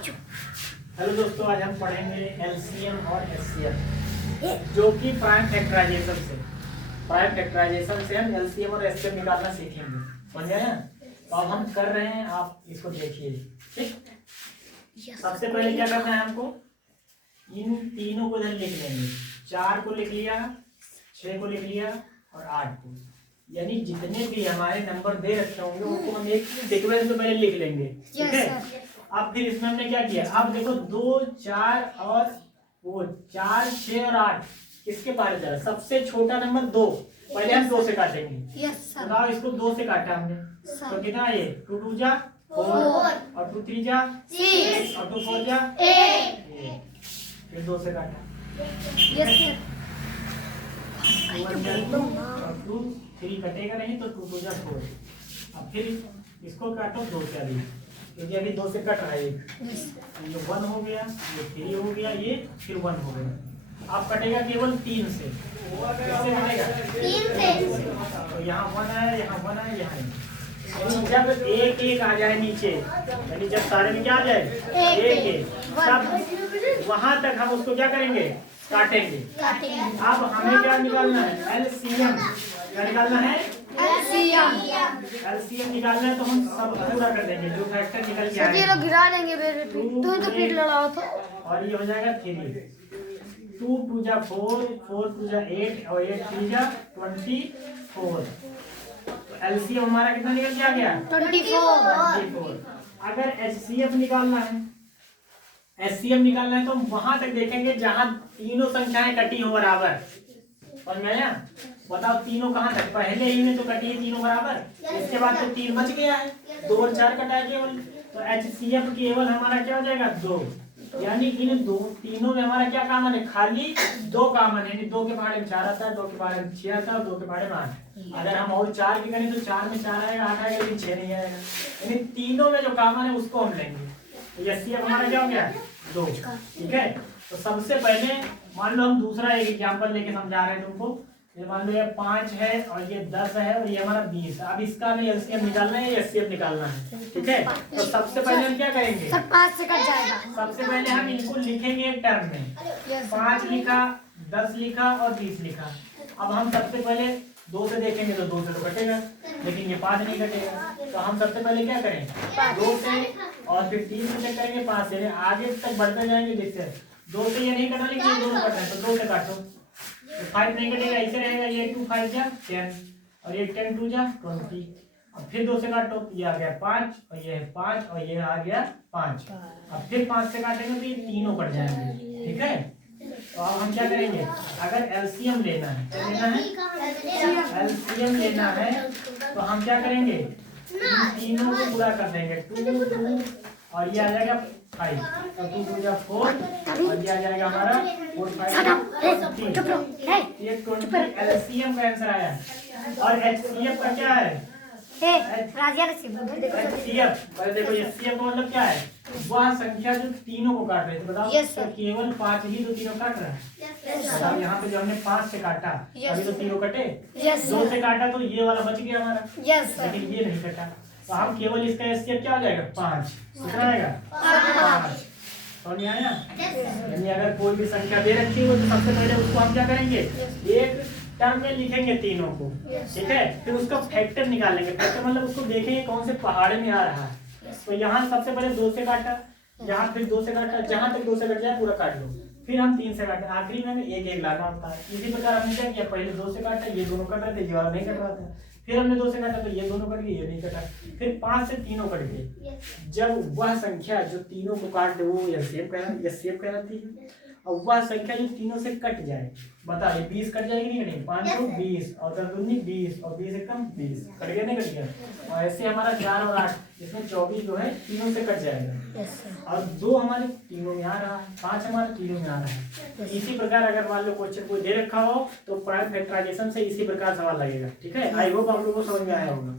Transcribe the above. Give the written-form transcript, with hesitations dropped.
Hello दोस्तों, आज हम पढ़ेंगे एलसीएम और एचसीएफ, जो कि प्राइम फैक्टराइजेशन से हम एलसीएम और एचसीएफ निकालना सीखेंगे। समझ गए ना? तो अब हम कर रहे हैं, आप इसको देखिए। ठीक, सबसे पहले क्या करना है हमको, इन तीनों को इधर लिख लेंगे। 4 को लिख लिया, 6 को लिख लिया और 8 को, यानी जितने भी हमारे नंबर दे रखे होंगे उनको हम एक सीक्वेंस में पहले लिख लेंगे। ठीक है। अब फिर इसमें हमने क्या किया, अब देखो 2, 4 और वो 4, 6 और 8 किसके बाहर जा रहा है? सबसे छोटा नंबर 2, पहले हम 2 से काटेंगे। बताओ, इसको 2 से काटा हमने तो कितना है? 2 2 जा 4 और 2 3 जा 6 और 2 4 जा 8। फिर 2 से काटा, 2 3 कटेगा नहीं तो 2 2 जा 4। अब फिर इसको काटो 2 से, अभी क्योंकि अभी 2 से कट रहा है। ये 1 हो गया, ये 3 हो गया, ये फिर 1 हो गया। अब कटेगा केवल 3 से। किससे कटेगा? 3 से। तो यहाँ 1 है, यहाँ 1 है, यहाँ है। जब 1 1 आ जाए नीचे, यानी जब सारे में क्या आ जाए 1 1, तब वहां तक हम उसको क्या करेंगे? काटेंगे। अब हमें क्या निकालना है? एलसीएम। क्या निकालना है? एलसीएम निकालना है, तो हम सब पूरा कर देंगे जो फैक्टर निकल के आएगा। ये लोग गिरा देंगे बेरे पे, तो फिर लड़ाओ तो। और ये हो जाएगा 3। 2 2 जा 4, 4 2 जा 8 और 8 3 जा 24। तो एलसीएम हमारा कितना निकल के आ गया? 24। अगर एचसीएफ निकालना है, एचसीएफ निकालना है तो हम वहां तक देखेंगे जहां तीनों संख्याएं कटी हो बराबर। समझ में आया? बताओ तीनों कहाँ तक? पहले ही में तो कटी है तीनों बराबर, इसके बाद तो 3 बच गया है, 2 और 4 कटा है केवल। तो एचसीएफ केवल हमारा क्या हो जाएगा? 2। यानी इन तीनों में हमारा क्या कॉमन है? खाली 2 कॉमन है। 2 के पहाड़े में 4 आता है, 2 के पहाड़े में 6 आता है और 2 के पहाड़े में 8। अगर हम और 4 की करें तो 4 में 4 आएगा, 8 आएगा, लेकिन 6 नहीं आएगा। यानी तीनों में जो कॉमन है उसको हम लेंगे। तो एचसीएफ हमारा क्या हो गया? 2। ठीक है। तो सबसे पहले मान लो हम दूसरा एक एग्जाम्पल लेके समझा रहे हैं तुमको। ये मान लो ये 5 है और ये 10 है और ये हमारा 20 है। अब इसका हमें एलसीएम निकालना है, एचसीएफ निकालना है। ठीक है। तो सबसे पहले हम क्या करेंगे? 5 से कट जाएगा। सबसे पहले हम इनको लिखेंगे एक टर्म में। 5 लिखा, 10 लिखा और 20 लिखा। अब हम सबसे पहले 2 से देखेंगे तो 2 से तो कटेगा, लेकिन ये 5 नहीं कटेगा। तो हम सबसे पहले क्या करें? 2 से और फिर 3 से चेक करेंगे, 5 से आगे तक बढ़ते जाएंगे। देखते 2 से ये नहीं कटा, लेकिन ये दोनों कट रहे हैं तो 2 से काटो। 5 नहीं कटेगा, ऐसे रहेगा। ये 2 5 जा 10 और ये 10 2 जा 20। अब फिर 2 से काटो, ये आ गया 5 और ये है 5 और ये आ गया 5। अब फिर 5 से काटेंगे तो ये तीनों कट जाएंगे। ठीक है। तो अब हम क्या करेंगे? अगर एलसीएम लेना है, क्या लेना है? एलसीएम लेना है तो हम क्या करेंगे? इन तीनों को पूरा कर देंगे। 2 2 और ये आ जाएगा 5, तो 2 2 जा 4 और ये आ जाएगा हमारा 4 5 ये 20 एलसीएम का आंसर आया। और एचसीएफ का क्या है? एचसीएफ पहले देखो, एचसीएफ का मतलब क्या है? वह संख्या जो तीनों को काट रहे थे। बताओ, तो केवल 5 ही तो तीनों काट रहा है। अब यहाँ पे जो हमने 5 से काटा, अभी तो तीनों कटे। 2 से काटा तो ये वाला बच गया हमारा, लेकिन ये नहीं कटा। तो हम केवल इसका एचसीएफ क्या हो जाएगा? 5। कितना आएगा? 5। समझ आया? यानी अगर कोई भी संख्या दे रखी हो तो सबसे पहले उसको हम क्या करेंगे? एक टर्म में लिखेंगे तीनों को। ठीक है। फिर उसका फैक्टर निकालेंगे। फैक्टर मतलब उसको देखेंगे कौन से पहाड़े में आ रहा है। तो यहाँ सबसे पहले 2 से काटा, यहाँ फिर 2 से काटा, जहां तक 2 से कट जाए पूरा काट लो। फिर हम 3 से काटे, आखिरी में हमें 1 1 लाना होता है। इसी प्रकार हमने क्या किया? पहले 2 से काटा, ये दोनों कट रहे थे, ये वाला नहीं कट रहा था। फिर हमने 2 से काटा तो ये दोनों कट गए, ये नहीं कटा। फिर 5 से तीनों कट गए। जब वह संख्या जो तीनों को काट दे वो एचसीएफ कहलाती है। और वह संख्या जो तीनों से कट जाए, बता ये 20 कट जाएगी नहीं कटेगी? 5 तो 20 और 10 दूनी 20 और 20 एकदम 20 कट गया नहीं कट गया? और ऐसे हमारा 4 और 8 इसमें 24 जो है तीनों से कट जाएगा। और 2 हमारे तीनों में आ रहा है, 5 हमारे तीनों में आ रहा है। तो इसी प्रकार अगर मान लो क्वेश्चन को दे रखा हो तो प्राइम फैक्टराइजेशन से इसी प्रकार सवाल लगेगा। ठीक है। आई होप आप लोगों को समझ में आया होगा।